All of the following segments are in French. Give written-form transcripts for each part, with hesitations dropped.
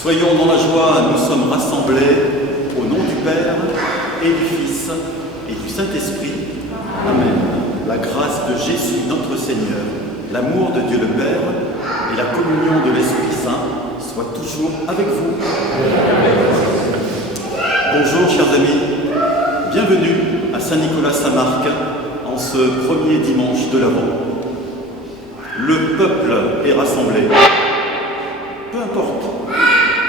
Soyons dans la joie, nous sommes rassemblés au nom du Père et du Fils et du Saint-Esprit. Amen. La grâce de Jésus notre Seigneur, l'amour de Dieu le Père et la communion de l'Esprit Saint soient toujours avec vous. Bonjour chers amis, bienvenue à Saint-Nicolas-Saint-Marc en ce premier dimanche de l'Avent. Le peuple est rassemblé. Peu importe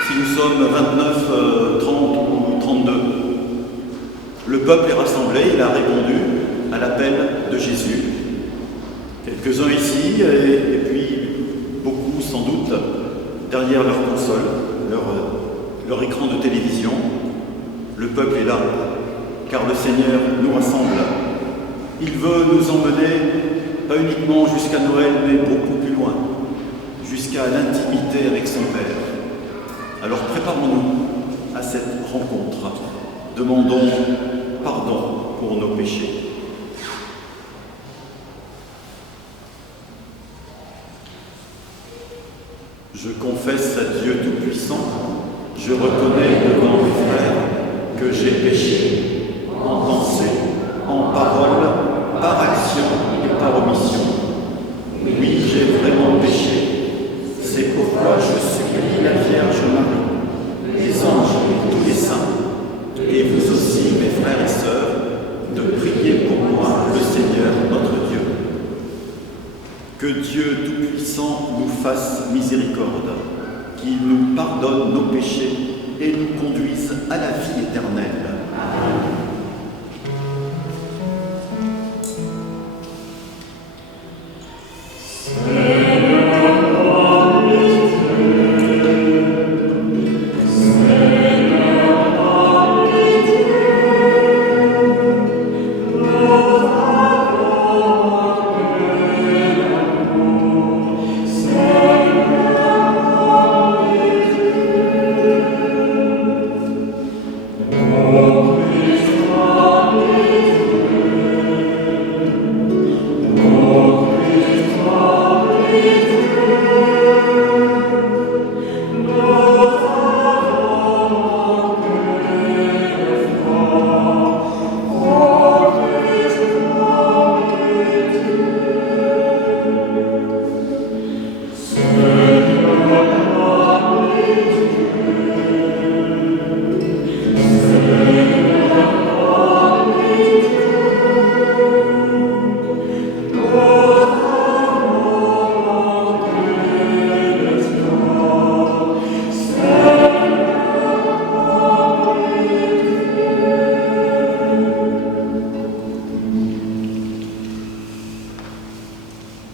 si nous sommes 29, 30 ou 32. Le peuple est rassemblé, il a répondu à l'appel de Jésus. Quelques-uns ici, et puis beaucoup sans doute derrière leur console, leur écran de télévision. Le peuple est là, car le Seigneur nous rassemble. Il veut nous emmener, pas uniquement jusqu'à Noël, mais beaucoup plus loin, jusqu'à l'intimité avec son Père. Alors préparons-nous à cette rencontre. Demandons pardon pour nos péchés. Je confesse à Dieu Tout-Puissant, je reconnais devant mes frères que j'ai péché en pensée, en parole, par action et par omission. Oui, j'ai vraiment péché. C'est pourquoi je supplie la Vierge Marie, les anges et tous les saints, et vous aussi, mes frères et sœurs, de prier pour moi, le Seigneur, notre Dieu. Que Dieu Tout-Puissant nous fasse miséricorde, qu'il nous pardonne nos péchés et nous conduise à la vie éternelle. Amen.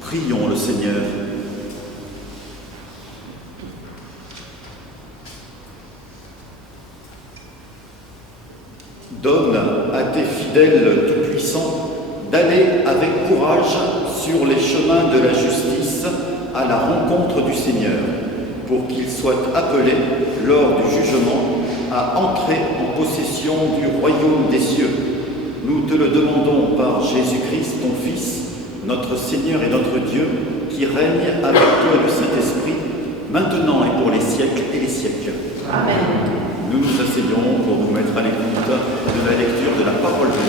Prions le Seigneur. Donne à tes fidèles tout-puissants d'aller avec courage sur les chemins de la justice à la rencontre du Seigneur, pour qu'ils soient appelés, lors du jugement, à entrer en possession du royaume des cieux. Nous te le demandons par Jésus-Christ, ton Fils, notre Seigneur et notre Dieu, qui règne avec toi et le Saint-Esprit, maintenant et pour les siècles et les siècles. Amen. Nous nous asseyons pour nous mettre à l'écoute de la lecture de la parole de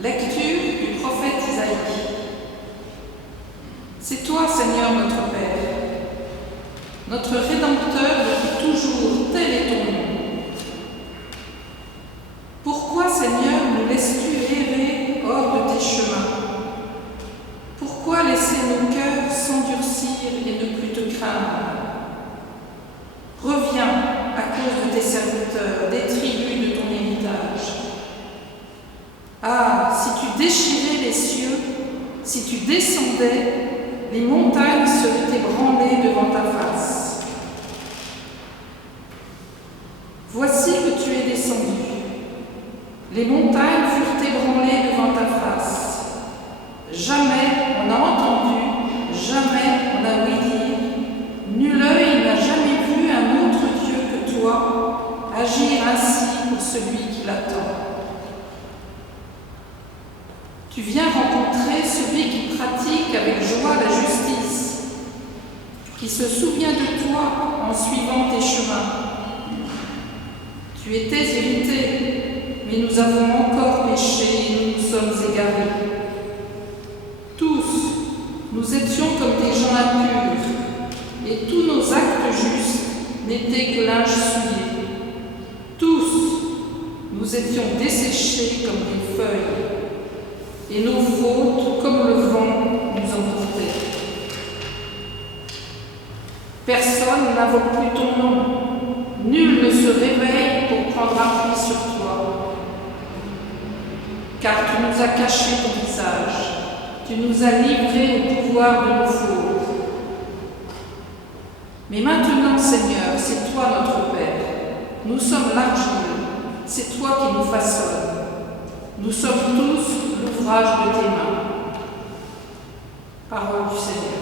Lecture du prophète Isaïe. C'est toi, Seigneur notre Père, notre Rédempteur depuis toujours, tel est ton nom. Pourquoi, Seigneur, nous laisses-tu errer hors de tes chemins? Pourquoi laisser nos cœurs s'endurcir et ne plus te craindre? Reviens à cause de tes serviteurs, des tribus de ton héritage. Ah, si tu déchirais les cieux, si tu descendais, les montagnes seraient ébranlées devant ta face. Voici que tu es descendu. Les montagnes furent ébranlées devant ta face. Jamais on n'a entendu, jamais on n'a ouï dire. Nul œil n'a jamais vu un autre Dieu que toi agir ainsi pour celui qui l'attend. Tu viens rencontrer celui qui pratique avec joie la justice, qui se souvient de toi en suivant tes chemins. Tu étais irrité, mais nous avons encore péché et nous nous sommes égarés. Tous, nous étions comme des gens impurs, et tous nos actes justes n'étaient que linge souillé. Tous, nous étions desséchés comme des feuilles, et nos fautes, comme le vent, nous emportaient. Personne n'invoque plus ton nom, nul ne se réveille pour prendre appui sur toi. Car tu nous as caché ton visage, tu nous as livrés au pouvoir de nos fautes. Mais maintenant, Seigneur, c'est toi notre Père. Nous sommes l'argile, c'est toi qui nous façonnes. Nous sommes tous l'ouvrage de tes mains. Parole du Seigneur.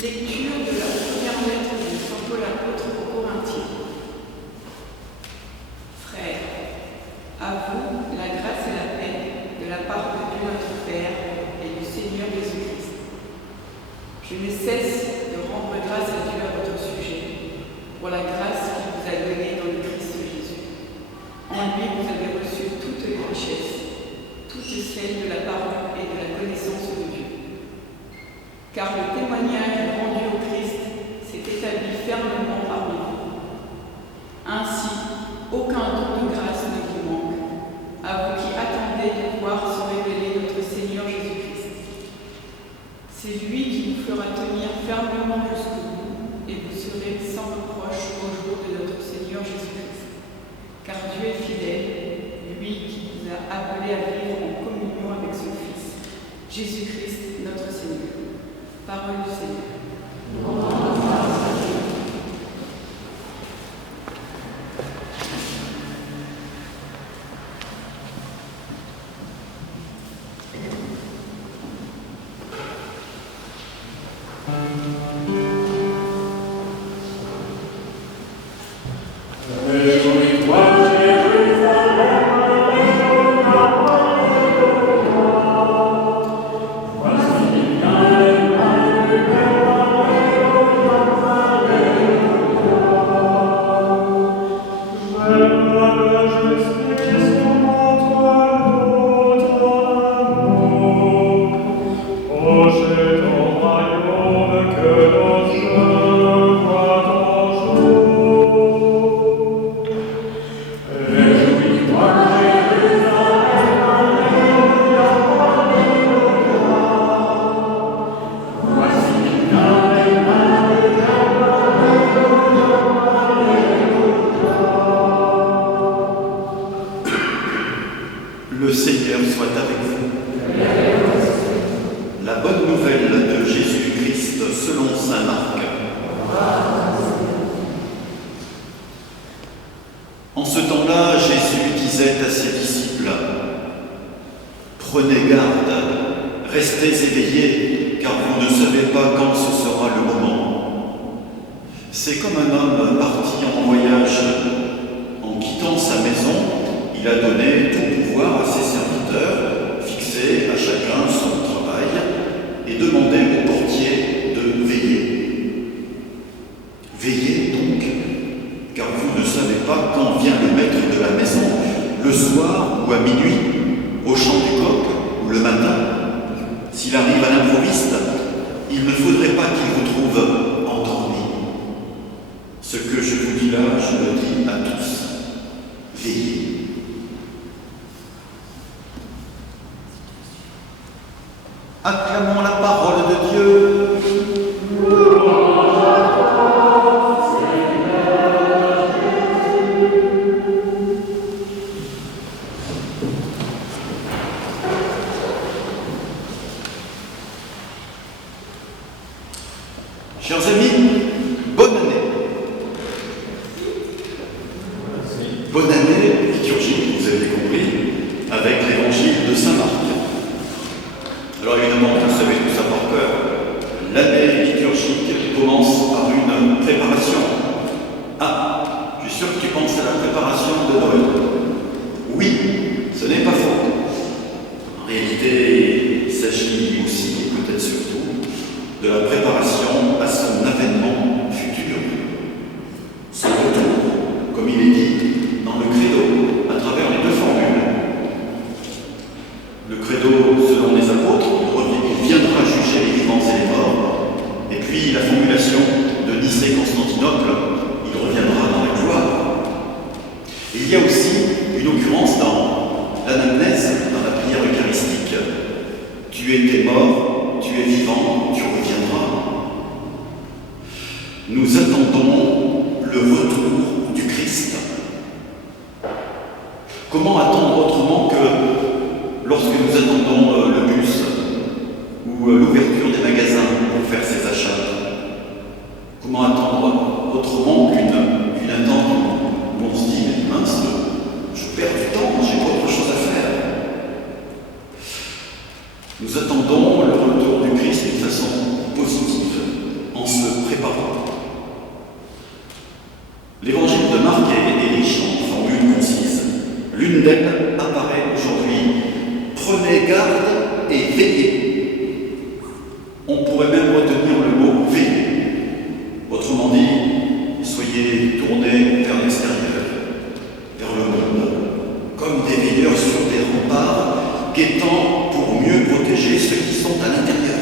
Lecture de la première lettre de Saint Paul apôtre car le témoignage rendu au Christ s'est établi fermement parmi vous. Ainsi, aucun don de grâce ne vous manque, à vous qui attendez de voir se révéler notre Seigneur Jésus-Christ. C'est lui qui vous fera tenir fermement jusqu'au bout, et vous serez sans reproche au jour de notre Seigneur Jésus-Christ. Car Dieu est fidèle, lui qui vous a appelé à vivre en communion avec son Fils, Jésus-Christ notre Seigneur. Parole du Seigneur. Le Seigneur soit avec vous. La bonne nouvelle de Jésus-Christ selon saint Marc. En ce temps-là, Jésus disait à ses disciples : Prenez garde, restez éveillés, car vous ne savez pas quand ce sera le moment. C'est comme un homme parti en voyage. En quittant sa maison, il a donné tout pouvoir à ses serviteurs, fixé à chacun son travail, et demandé au portier de veiller. Veillez donc, car vous ne savez pas quand vient le maître de la maison, le soir ou à minuit, au chant du coq ou le matin. S'il arrive à l'improviste, il ne faudrait pas qu'il vous trouve endormi. Ce que je vous dis là, je le dis à tous. Veillez. Acclamons la parole de Dieu. Chers amis, bonne année. Bonne année liturgique, vous avez compris, avec l'évangile de saint Marc. Alors évidemment, vous savez tout ça par cœur. L'année liturgique commence par une préparation. Ah, je suis sûr que tu penses à la préparation de Noël. Oui, ce n'est pas faux. En réalité, il s'agit aussi, peut-être surtout, de la préparation à son avènement futur. Son retour, comme il est dit dans le credo, à travers les deux formules. Le credo, selon les apôtres, il viendra juger les vivants et les morts. Et puis la formulation de Nicée-Constantinople, il reviendra dans la gloire. Et il y a aussi une occurrence dans l'anamnèse, dans la prière eucharistique. Tu étais mort, tu es vivant, tu reviendras. Nous attendons le retour du Christ. Comment attendre autrement que lorsque nous attendons le bus ou l'ouverture des magasins pour faire ses achats? Comment attendre autrement qu'une attente où on se dit « mince, je perds du temps, j'ai pas autre chose à faire ». Nous attendons le retour du Christ d'une façon positive, en se préparant. L'évangile de Marc est riche en formules concises. L'une d'elles apparaît aujourd'hui. Prenez garde et veillez. On pourrait même retenir le mot veiller. Autrement dit, soyez tournés vers l'extérieur, vers le monde, comme des veilleurs sur des remparts, guettant pour mieux protéger ceux qui sont à l'intérieur.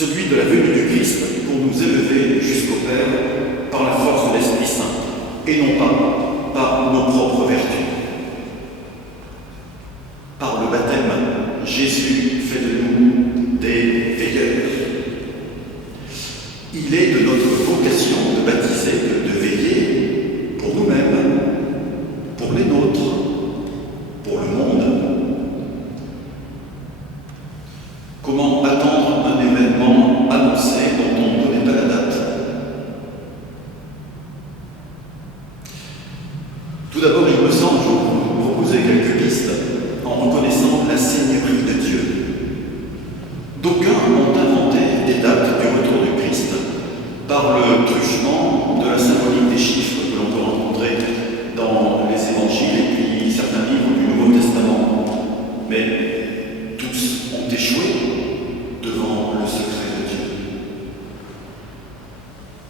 celui de la venue du Christ pour nous élever jusqu'au Père par la force de l'Esprit Saint, et non pas par nos propres vertus. Par le baptême, Jésus fait de nous des veilleurs. Il est de notre vocation de baptiser, de veiller pour nous-mêmes, pour les nôtres, pour le monde. Comment attendre un événement annoncé dont on ne connaît pas la date? Tout d'abord, il me semble, je vais vous proposer quelques pistes en reconnaissant la Seigneurie de Dieu. D'aucuns ont inventé des dates du retour du Christ par le truchement de la symbolique des chiffres que l'on peut rencontrer dans les évangiles et puis certains livres du Nouveau Testament. Mais tous ont échoué devant le secret de Dieu.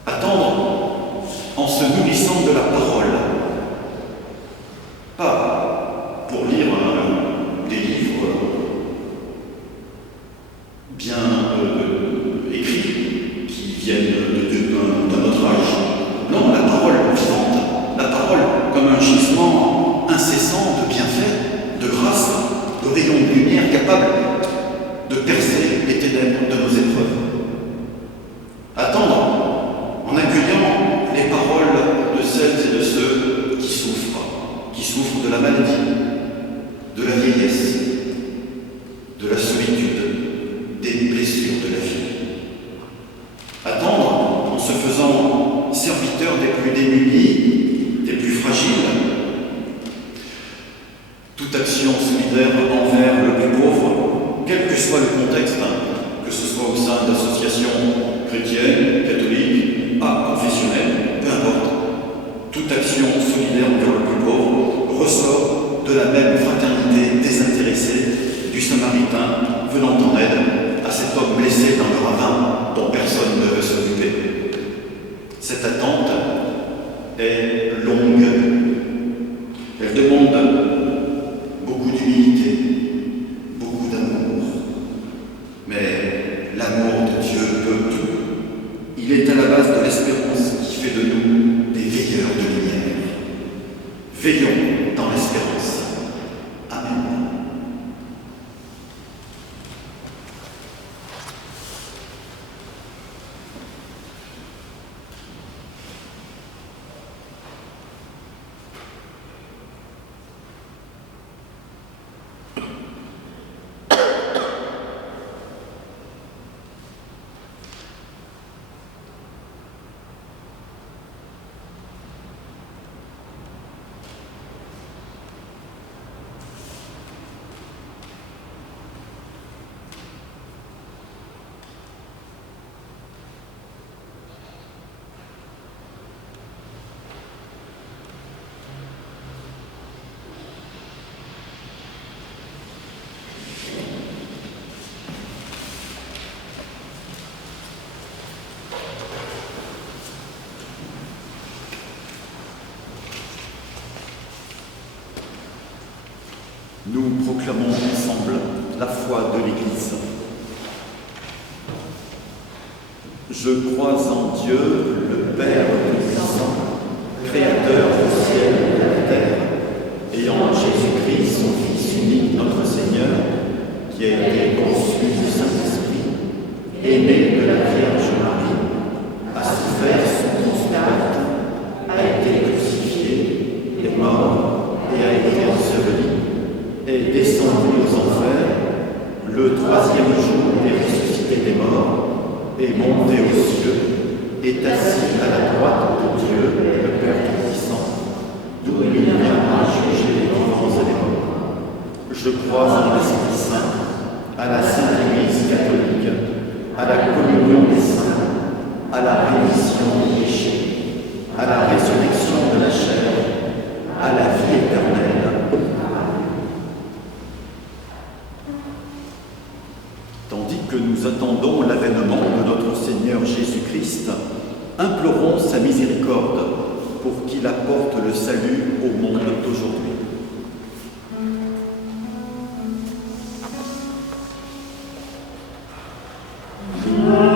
Attendre en se nourrissant de la parole, pas pour lire des livres bien écrits qui viennent de notre âge. Non, la parole vivante, la parole comme un gisement incessant de bienfaits, de grâce, de rayons de lumière capables de percer les ténèbres de nos épreuves. Attendre en accueillant les paroles de celles et de ceux qui souffrent de la maladie, de la vieillesse, de la solitude, des blessures de la vie. Attendre en se faisant serviteur des plus démunis, des plus fragiles. Toute action solidaire envers le plus pauvre, quel que soit le contexte, que ce soit au sein d'associations chrétiennes, catholiques, confessionnelles, peu importe. Toute action solidaire envers le plus pauvre ressort de la même fraternité désintéressée du Samaritain venant en aide à cet homme blessé dans le ravin dont personne ne veut s'occuper. Cette attente est longue. Elle demande beaucoup d'humilité, beaucoup d'amour. Mais l'amour de Dieu peut tout. Il est à la base de l'espérance qui fait de nous des veilleurs de lumière. Veillons dans l'espérance. Amen. Nous proclamons ensemble la foi de l'Église. Je crois en Dieu, le Père Tout-Puissant, Créateur du ciel et de la terre, et en Jésus-Christ, son Fils unique, notre Seigneur, qui a été conçu du Saint-Esprit, est né de la Vierge Marie, a souffert sous Ponce Pilate, a été crucifié, est mort et a été enseveli, est descendu aux enfers, le troisième jour est ressuscité des morts, est monté aux cieux, est assis à la droite de Dieu, le Père Tout-Puissant, d'où il viendra juger les vivants et les morts. Je crois en l'Esprit Saint, à la Sainte Église catholique, à la communion des saints, à la rémission des péchés, à la résurrection de la chair, à la vie éternelle. Tandis que nous attendons l'avènement de notre Seigneur Jésus-Christ, implorons sa miséricorde pour qu'il apporte le salut au monde d'aujourd'hui. Amen.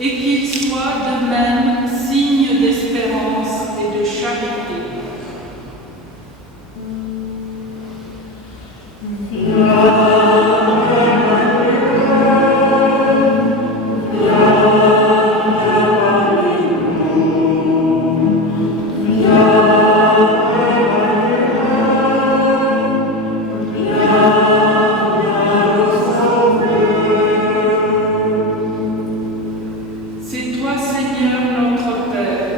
et qu'il soit de même signe d'espérance et de charité. C'est toi, Seigneur, notre Père.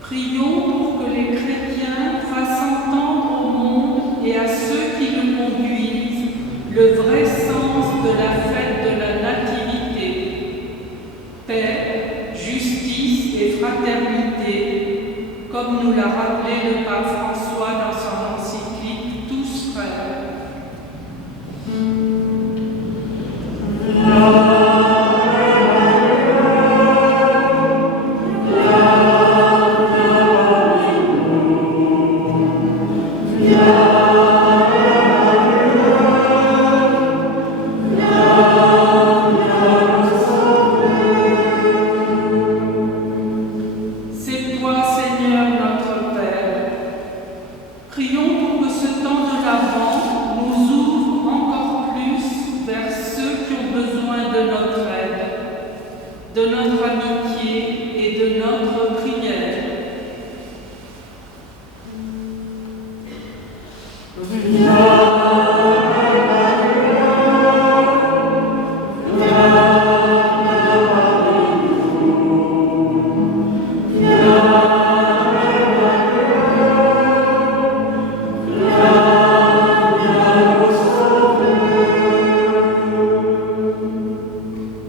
Prions pour que les chrétiens fassent entendre au monde et à ceux qui le conduisent le vrai sens de la fête de la Nativité. Paix, justice et fraternité, comme nous l'a rappelé le pape François dans son encyclique Tous frères. C'est toi, Seigneur, notre Père. Prions pour que ce temps de l'Avent nous ouvre encore plus vers ceux qui ont besoin de notre aide, de notre amitié et de notre prière.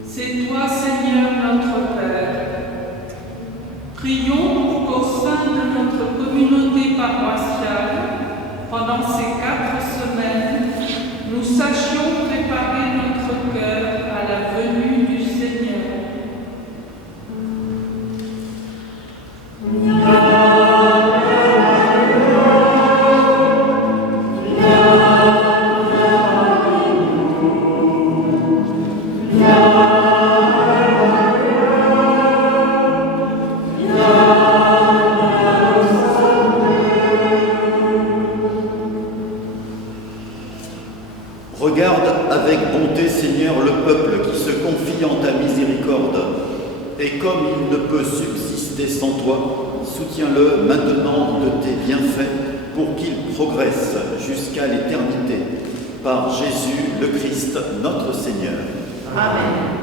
C'est toi, Seigneur, notre Père. Prions pour qu'au sein de notre communauté paroissiale, pendant ces 4 semaines, nous sachions préparer notre cœur à la venue du Seigneur. Regarde avec bonté, Seigneur, le peuple qui se confie en ta miséricorde. Et comme il ne peut subsister sans toi, soutiens-le maintenant de tes bienfaits pour qu'il progresse jusqu'à l'éternité. Par Jésus le Christ, notre Seigneur. Amen.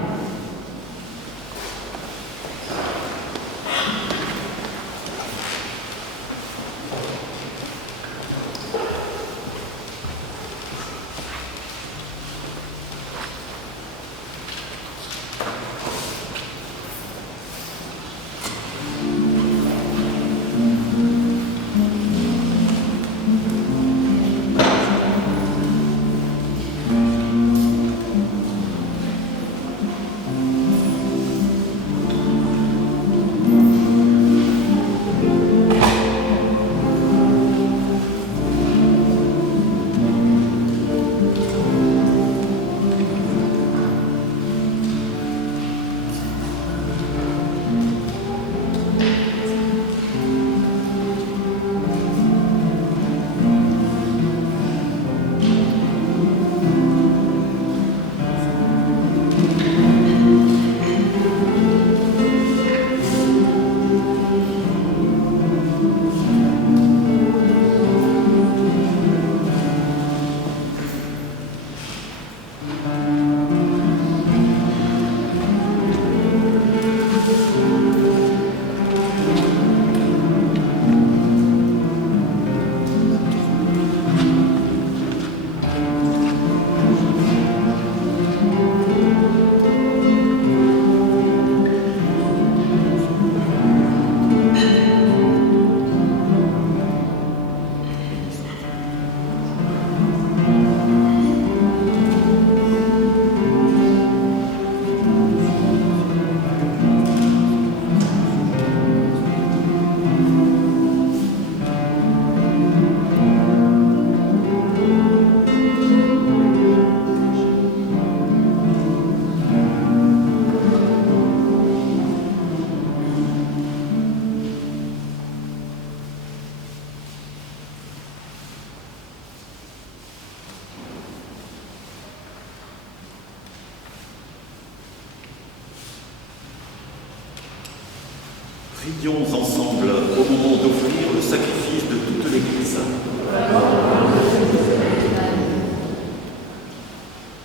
Prions ensemble au moment d'offrir le sacrifice de toute l'Église.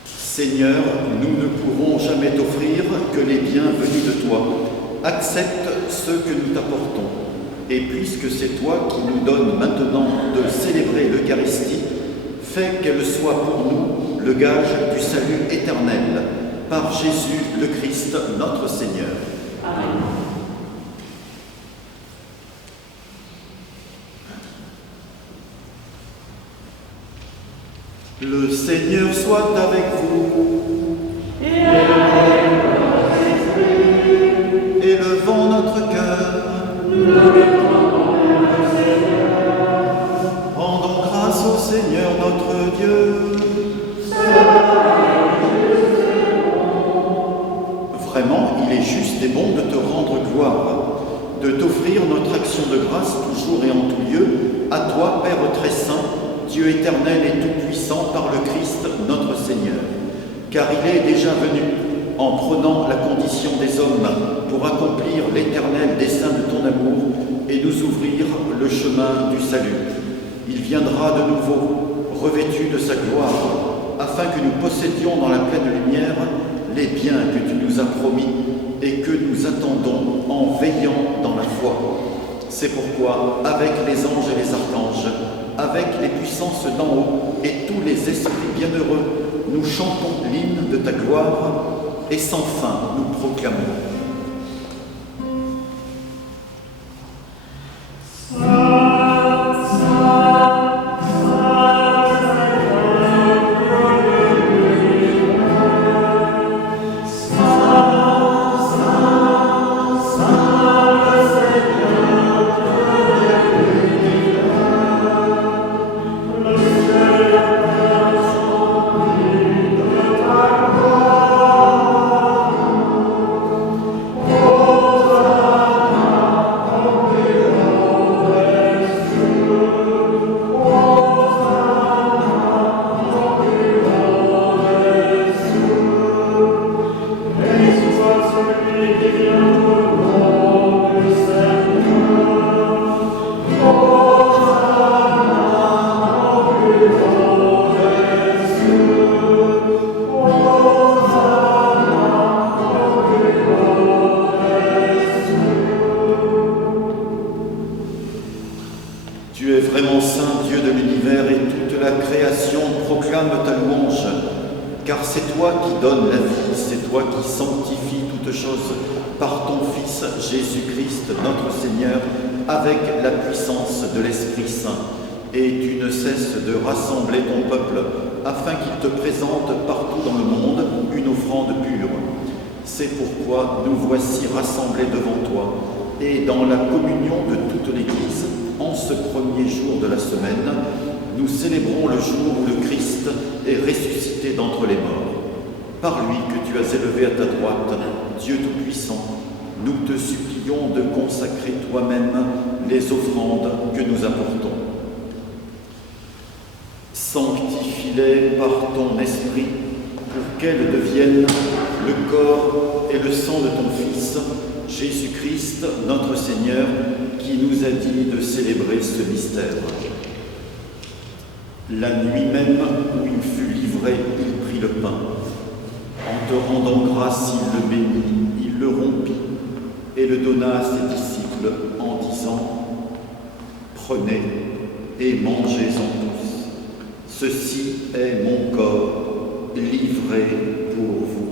Seigneur, nous ne pourrons jamais t'offrir que les biens venus de toi. Accepte ceux que nous t'apportons. Et puisque c'est toi qui nous donnes maintenant de célébrer l'Eucharistie, fais qu'elle soit pour nous le gage du salut éternel. Par Jésus le Christ, notre Seigneur. Amen. Le Seigneur soit avec vous. Et avec votre esprit. Élevons notre cœur. Nous le mettons au Seigneur. Rendons grâce au Seigneur notre Dieu. Vraiment, il est juste et bon de te rendre gloire, de t'offrir notre action de grâce toujours et en tout lieu, à toi, Père très saint, Dieu éternel et tout-puissant par le Christ, notre Seigneur. Car il est déjà venu, en prenant la condition des hommes, pour accomplir l'éternel dessein de ton amour et nous ouvrir le chemin du salut. Il viendra de nouveau, revêtu de sa gloire, afin que nous possédions dans la pleine lumière les biens que tu nous as promis et que nous attendons en veillant dans la foi. C'est pourquoi, avec les anges et les archanges, avec les puissances d'en haut et tous les esprits bienheureux, nous chantons l'hymne de ta gloire et sans fin nous proclamons. Tu es vraiment saint, Dieu de l'univers, et toute la création proclame ta louange. Car c'est toi qui donnes la vie, c'est toi qui sanctifies toutes choses par ton Fils Jésus-Christ, notre Seigneur, avec la puissance de l'Esprit Saint. Et tu ne cesses de rassembler ton peuple, afin qu'il te présente partout dans le monde une offrande pure. C'est pourquoi nous voici rassemblés devant toi, et dans la communion de toute l'Église, en ce premier jour de la semaine, nous célébrons le jour où le Christ est ressuscité d'entre les morts. Par lui que tu as élevé à ta droite, Dieu Tout-Puissant, nous te supplions de consacrer toi-même les offrandes que nous apportons. Sanctifie-les par ton esprit, pour qu'elles deviennent le corps et le sang de ton Fils, Jésus-Christ, notre Seigneur, qui nous a dit de célébrer ce mystère. La nuit même où il fut livré, il prit le pain. En te rendant grâce, il le bénit, il le rompit et le donna à ses disciples en disant : Prenez et mangez-en tous. Ceci est mon corps livré pour vous.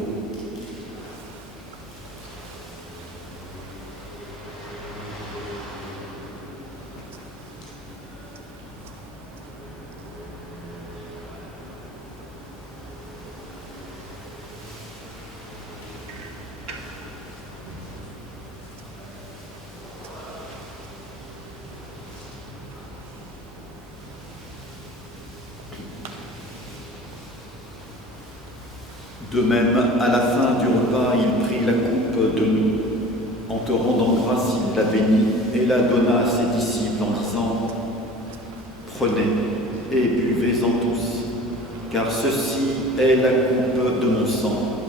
De même, à la fin du repas, il prit la coupe de nous. En te rendant grâce, il la bénit et la donna à ses disciples en disant : Prenez et buvez-en tous, car ceci est la coupe de mon sang,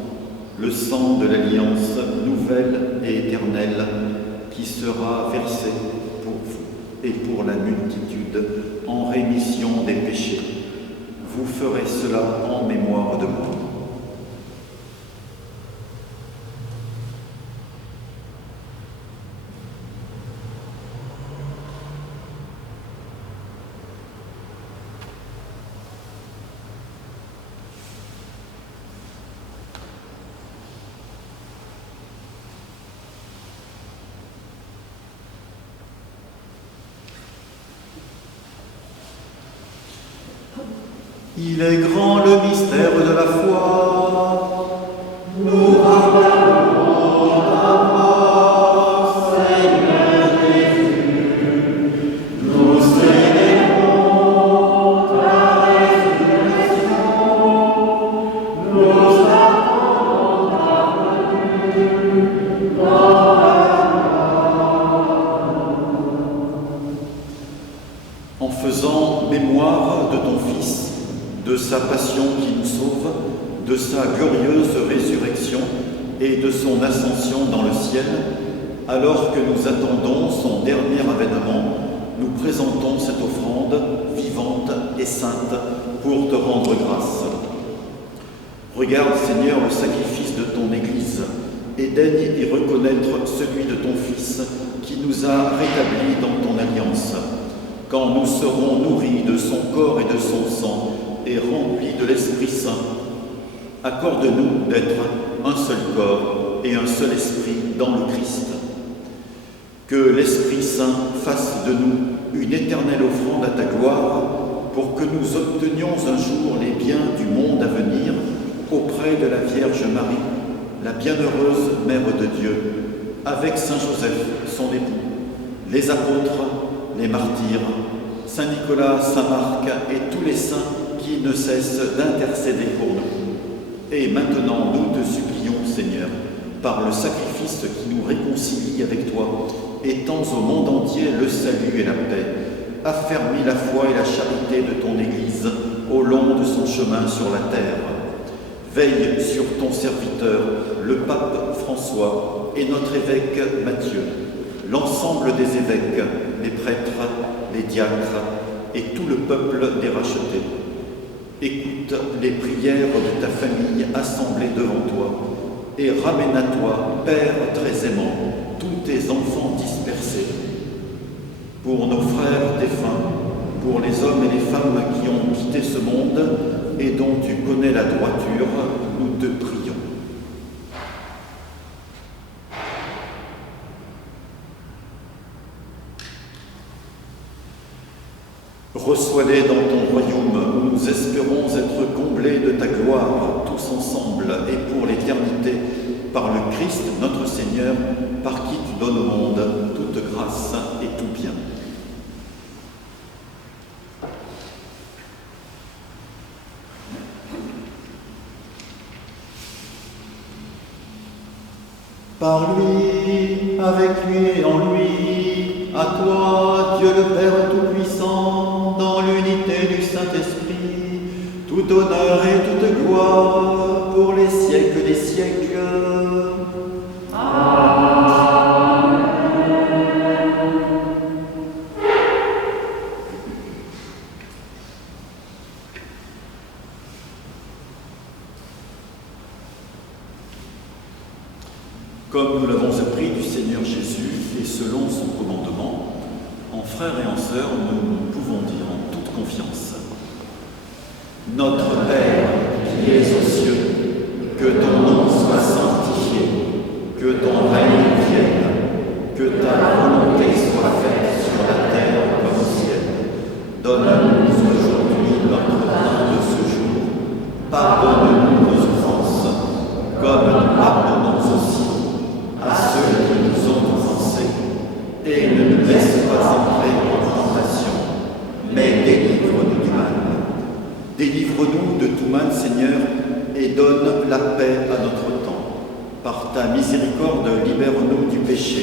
le sang de l'alliance nouvelle et éternelle, qui sera versé pour vous et pour la multitude en rémission des péchés. Vous ferez cela en mémoire de moi. Il est grand le mystère de la foi. Nous rappelons ta mort, Seigneur Jésus. Nous célébrons ta résurrection. Nous attendons ta venue dans la mort. En faisant mémoire de ton Fils, de sa passion qui nous sauve, de sa glorieuse résurrection et de son ascension dans le ciel, alors que nous attendons son dernier avènement, nous présentons cette offrande vivante et sainte pour te rendre grâce. Regarde, Seigneur, le sacrifice de ton Église et daigne y reconnaître celui de ton Fils qui nous a rétablis dans ton alliance. Quand nous serons nourris de son corps et de son sang, et remplis de l'Esprit Saint, accorde-nous d'être un seul corps et un seul esprit dans le Christ. Que l'Esprit Saint fasse de nous une éternelle offrande à ta gloire, pour que nous obtenions un jour les biens du monde à venir auprès de la Vierge Marie, la bienheureuse Mère de Dieu, avec Saint Joseph, son époux, les apôtres, les martyrs, Saint Nicolas, Saint Marc et tous les saints qui ne cesse d'intercéder pour nous. Et maintenant, nous te supplions, Seigneur, par le sacrifice qui nous réconcilie avec toi, étends au monde entier le salut et la paix, affermis la foi et la charité de ton Église au long de son chemin sur la terre. Veille sur ton serviteur, le pape François et notre évêque Matthieu, l'ensemble des évêques, les prêtres, les diacres et tout le peuple des rachetés. Écoute les prières de ta famille assemblée devant toi et ramène à toi, Père très aimant, tous tes enfants dispersés. Pour nos frères défunts, pour les hommes et les femmes qui ont quitté ce monde et dont tu connais la droiture, nous te prions. Reçois-les dans ton royaume où nous espérons être comblés de ta gloire tous ensemble et pour l'éternité, par le Christ notre Seigneur, par qui tu donnes au monde toute grâce et tout bien. Par lui, avec lui et en lui, à toi, Dieu le Père Tout-Puissant, dans l'unité du Saint-Esprit, tout honneur et toute gloire pour les siècles des siècles. Amen. Comme nous l'avons appris du Seigneur Jésus et selon son commandement, en frères et en sœurs, nous pouvons dire en toute confiance: Notre Père qui es aux cieux, que ton nom soit sanctifié, que ton règne vienne, que ta volonté soit faite sur la terre comme au ciel. Donne-nous aujourd'hui notre pain de ce jour. Pardonne-nous nos offenses, comme nous pardonnons aussi à ceux qui nous ont offensés, et ne nous laisse pas entrer en tentation, mais délivre-nous du mal. Délivre-nous de tout mal, Seigneur, et donne la paix à notre temps. Par ta miséricorde, libère-nous du péché.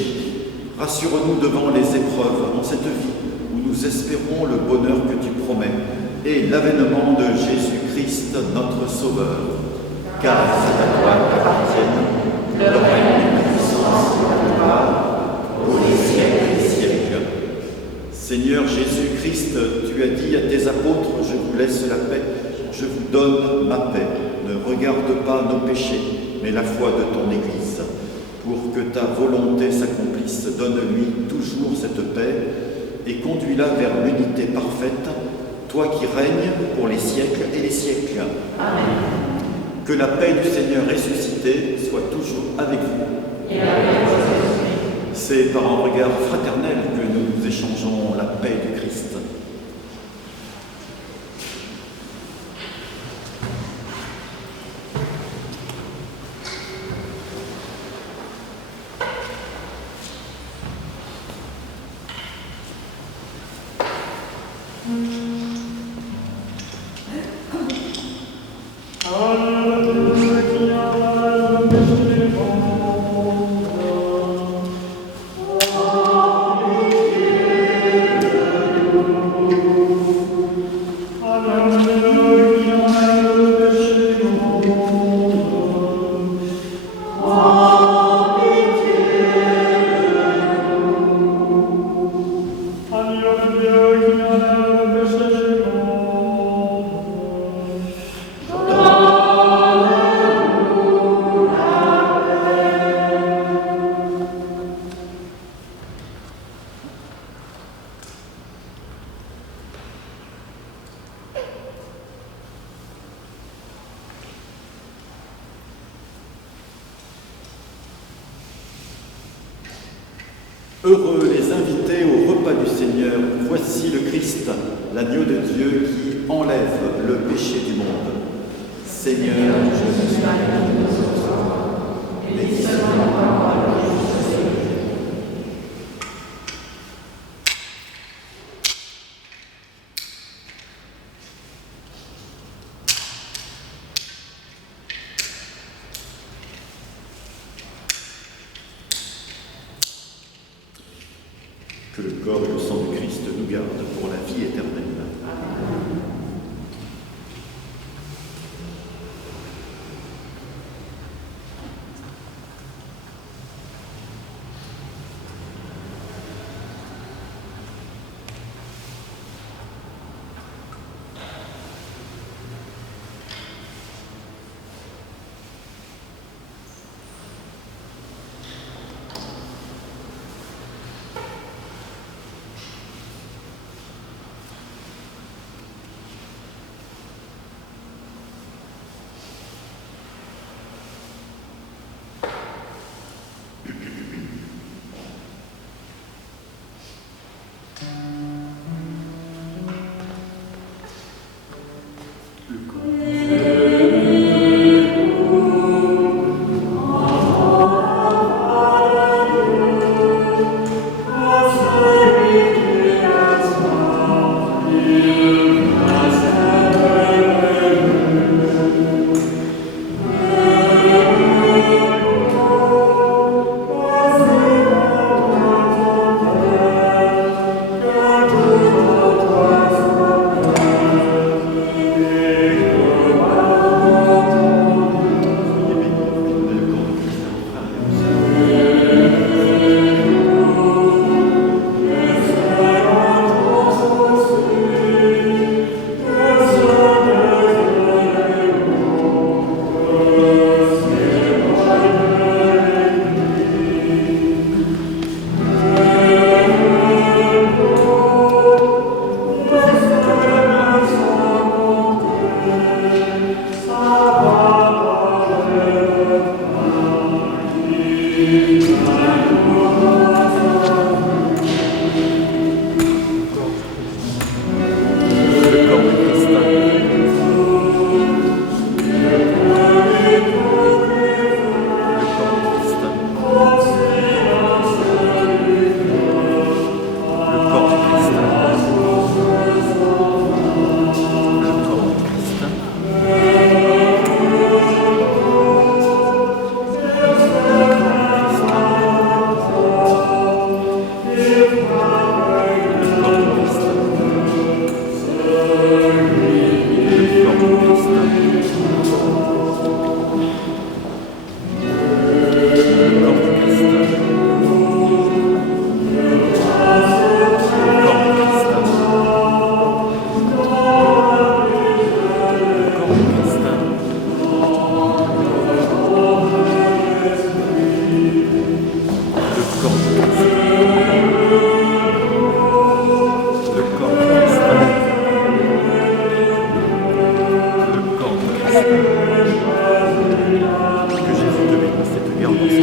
Rassure-nous devant les épreuves en cette vie où nous espérons le bonheur que tu promets et l'avènement de Jésus-Christ, notre Sauveur. Car c'est à toi qu'appartiennent le règne, la puissance et la gloire, pour les vous laisse la paix, je vous donne ma paix. Ne regarde pas nos péchés, mais la foi de ton Église. Pour que ta volonté s'accomplisse, donne-lui toujours cette paix et conduis-la vers l'unité parfaite, toi qui règnes pour les siècles et les siècles. Amen. Que la paix du Seigneur ressuscité soit toujours avec vous. Et avec votre esprit. C'est par un regard fraternel que nous échangeons la paix du Christ. Heureux les invités au repas du Seigneur. Voici le Christ, l'agneau de Dieu qui enlève le péché du monde. Seigneur, je suis mais dis seulement la parole et je serai. Que le corps et le sang du Christ nous gardent pour la vie éternelle. Christ.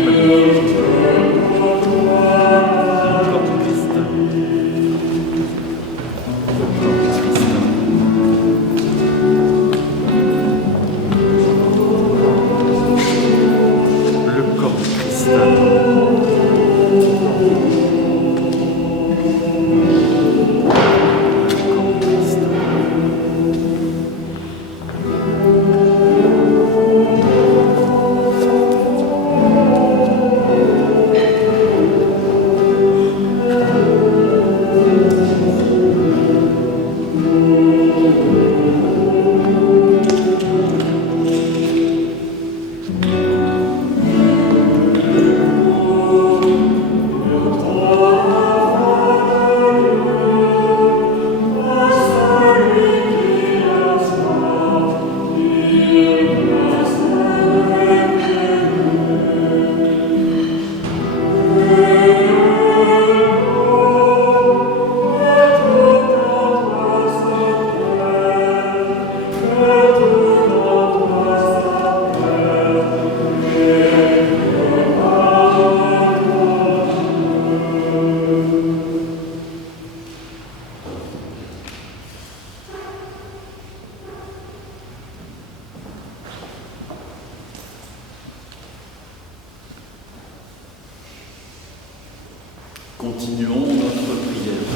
magnifique. Le corps du Christ. Le corps du Christ. Le corps du Christ. Continuons notre prière.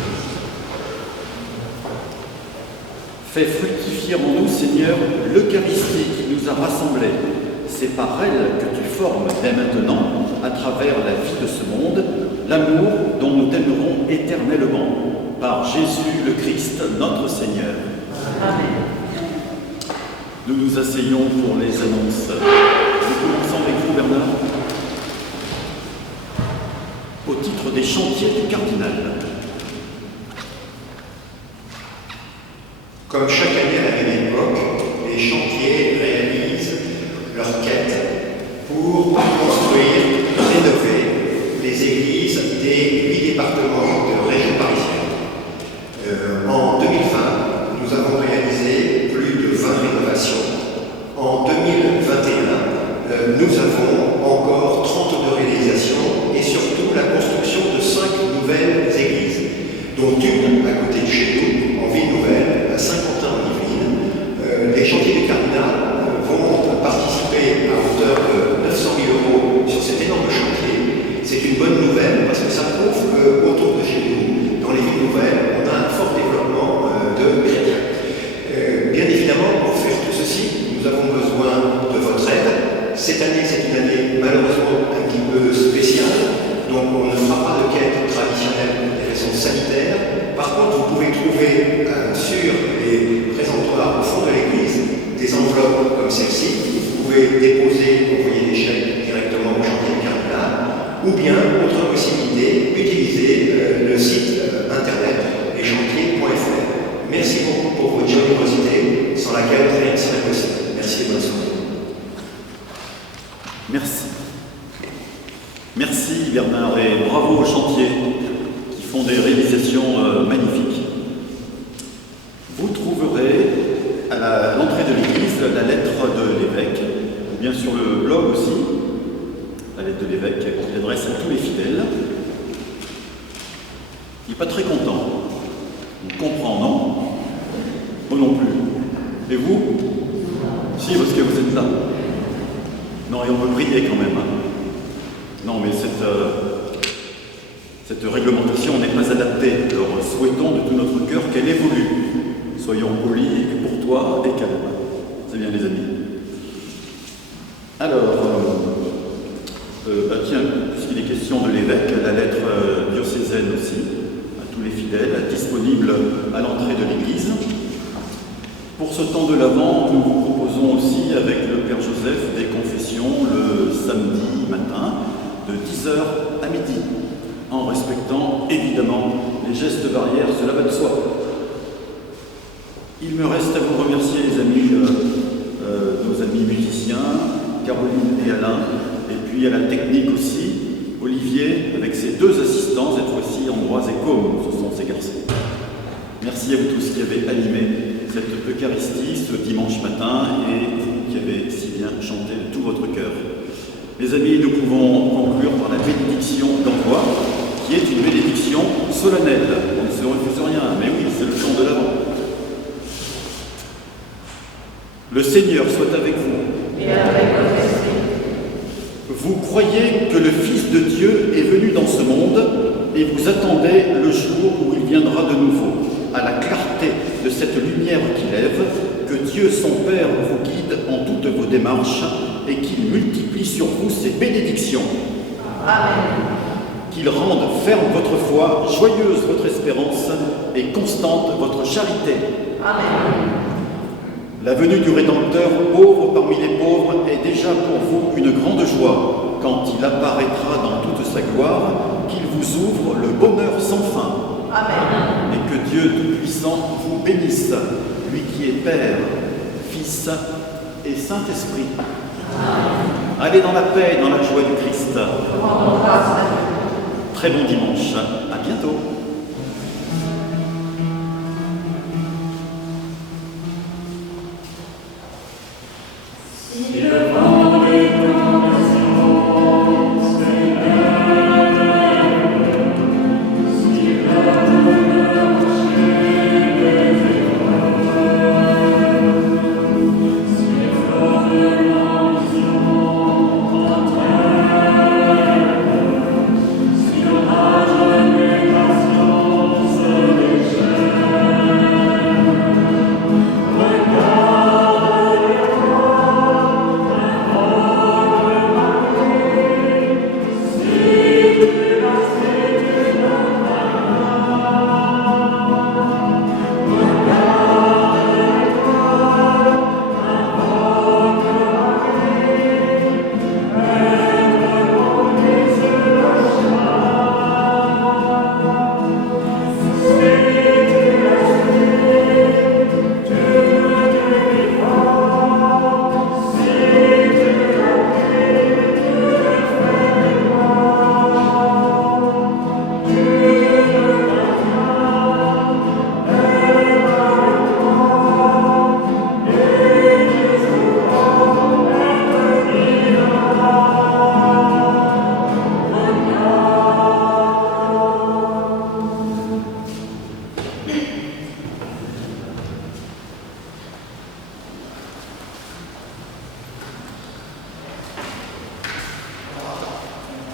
Fais fructifier en nous, Seigneur, l'Eucharistie qui nous a rassemblés. C'est par elle que tu formes dès maintenant, à travers la vie de ce monde, l'amour dont nous t'aimerons éternellement. Par Jésus le Christ, notre Seigneur. Amen. Nous nous asseyons pour les annonces. Nous commençons avec vous, Bernard. Au titre des chantiers du cardinal. Comme chaque année à la même époque, les chantiers réalisent leur quête pour construire, rénover les églises des 8 départements de région parisienne. En 2020, nous avons réalisé plus de 20 rénovations. En 2021, nous avons encore 32 réalisations et surtout la construction de 5 nouvelles églises, dont une à côté de chez nous, en ville nouvelle, à Saint-Quentin-en-Yvelines. Les chantiers du cardinal vont participer à hauteur de 900 000 € sur cet énorme chantier. C'est une bonne nouvelle parce que ça prouve qu'autour de chez nous, dans les villes nouvelles, on a un fort développement de chrétiens. Bien évidemment, pour faire tout ceci, nous avons besoin de votre aide. Cette année, c'est une année malheureusement un petit peu spéciale, donc on ne fera pas de quête traditionnelle des raisons sanitaires. Par contre, vous pouvez trouver sur les présentoirs au fond de l'église des enveloppes comme celle-ci. Vous pouvez déposer, envoyer des chèques directement au chantier cardinal, ou bien, autre possibilité, utiliser le site internet leschantiers.fr. Merci beaucoup pour votre générosité, sans laquelle rien ne serait possible. Merci et bonne soirée. Merci. Merci Bernard et bravo aux chantiers qui font des réalisations magnifiques. Vous trouverez à l'entrée de l'église la lettre de l'évêque, ou bien sur le blog aussi, la lettre de l'évêque qui adresse à tous les fidèles. Il n'est pas très content. On comprend, non? Moi non plus. Et vous? Si, parce que vous êtes là. Non, et on peut prier quand même. Non, mais cette réglementation n'est pas adaptée. Alors souhaitons de tout notre cœur qu'elle évolue. Soyons polis et courtois et calmes. C'est bien les amis. Alors, tiens, puisqu'il est question de l'évêque, la lettre diocésaine aussi, à tous les fidèles, disponible à l'entrée de l'église. Pour ce temps de l'Avent, nous vous proposons aussi, avec le Père Joseph, des confessions le samedi matin, de 10h à midi, en respectant évidemment les gestes barrières, cela va de soi. Il me reste à vous remercier, les amis, nos amis musiciens, Caroline et Alain, et puis à la technique aussi, Olivier, avec ses 2 assistants, cette fois-ci Ambroise et Côme, ce sont ces garçons. Merci à vous tous qui avez animé cette Eucharistie ce dimanche matin et vous qui avez si bien chanté de tout votre cœur. Les amis, nous pouvons conclure par la bénédiction d'envoi, qui est une bénédiction solennelle. On ne se refuse rien, mais oui, c'est le chant de l'Avent. Le Seigneur soit avec vous. Et avec votre esprit. Vous croyez que le Fils de Dieu est venu dans ce monde et vous attendez le jour où il viendra de nouveau, à la clarté de cette lumière qui lève, que Dieu son Père vous guide en toutes vos démarches et qu'il multiplie sur vous ses bénédictions. Amen. Qu'il rende ferme votre foi, joyeuse votre espérance et constante votre charité. Amen. La venue du Rédempteur, pauvre parmi les pauvres, est déjà pour vous une grande joie, quand il apparaîtra dans toute sa gloire, qu'il vous ouvre le bonheur sans fin. Amen. Et que Dieu Tout-Puissant vous bénisse, lui qui est Père, Fils et Saint-Esprit. Amen. Allez dans la paix et dans la joie du Christ. Rendons grâce à Dieu. Très bon dimanche, à bientôt.